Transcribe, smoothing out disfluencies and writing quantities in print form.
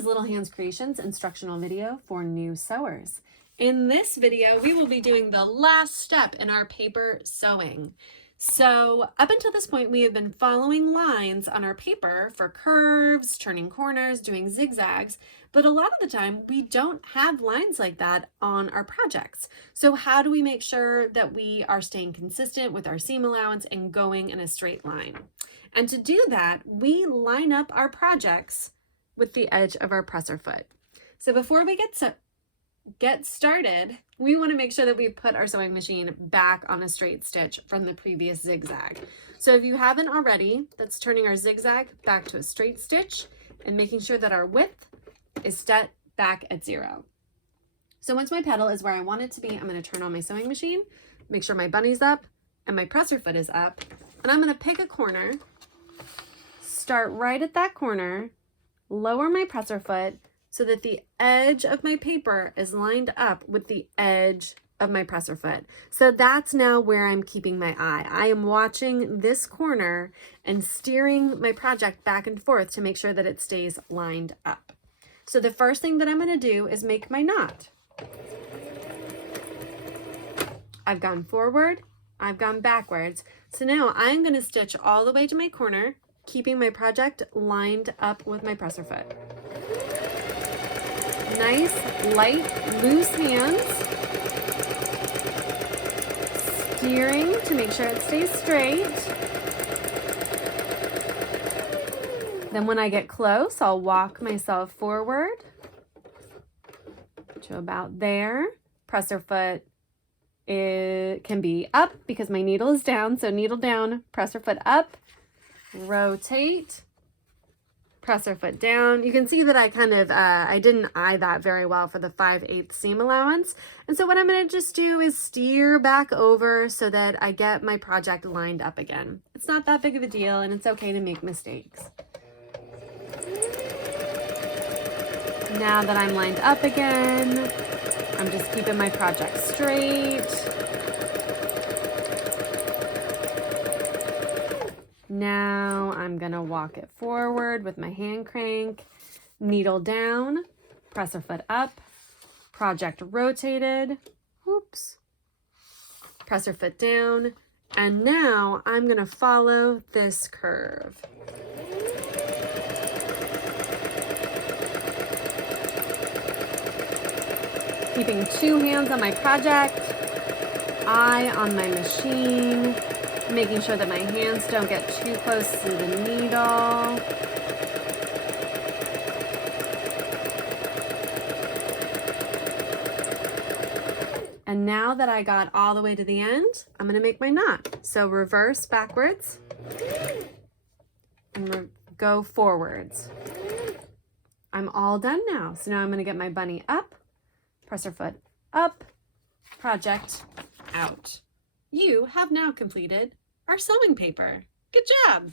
is Little Hands Creations instructional video for new sewers. In this video, we will be doing the last step in our paper sewing. So up until this point, we have been following lines on our paper for curves, turning corners, doing zigzags, but a lot of the time we don't have lines like that on our projects. So how do we make sure that we are staying consistent with our seam allowance and going in a straight line? And to do that, we line up our projects with the edge of our presser foot. So before we get started, we want to make sure that we put our sewing machine back on a straight stitch from the previous zigzag. So if you haven't already, that's turning our zigzag back to a straight stitch and making sure that our width is set back at 0. So once my pedal is where I want it to be, I'm going to turn on my sewing machine, make sure my bunny's up and my presser foot is up, and I'm going to pick a corner, start right at that corner, lower my presser foot so that the edge of my paper is lined up with the edge of my presser foot. So that's now where I'm keeping my eye. I am watching this corner and steering my project back and forth to make sure that it stays lined up. So the first thing that I'm going to do is make my knot. I've gone forward, I've gone backwards. So now I'm going to stitch all the way to my corner, keeping my project lined up with my presser foot. Nice, light, loose hands. Steering to make sure it stays straight. Then when I get close, I'll walk myself forward to about there. Presser foot can be up because my needle is down. So needle down, presser foot up, rotate, presser foot down. You can see that I kind of, I didn't eye that very well for the 5/8 seam allowance. And so what I'm going to just do is steer back over so that I get my project lined up again. It's not that big of a deal and it's okay to make mistakes. Now that I'm lined up again, I'm just keeping my project straight. Now I'm gonna walk it forward with my hand crank, needle down, presser foot up, project rotated, oops, presser foot down, and now I'm gonna follow this curve. Keeping 2 hands on my project, eye on my machine, making sure that my hands don't get too close to the needle. And now that I got all the way to the end, I'm going to make my knot. So reverse backwards and go forwards. I'm all done now. So now I'm going to get my bunny up, presser foot up, project out. You have now completed our sewing paper. Good job!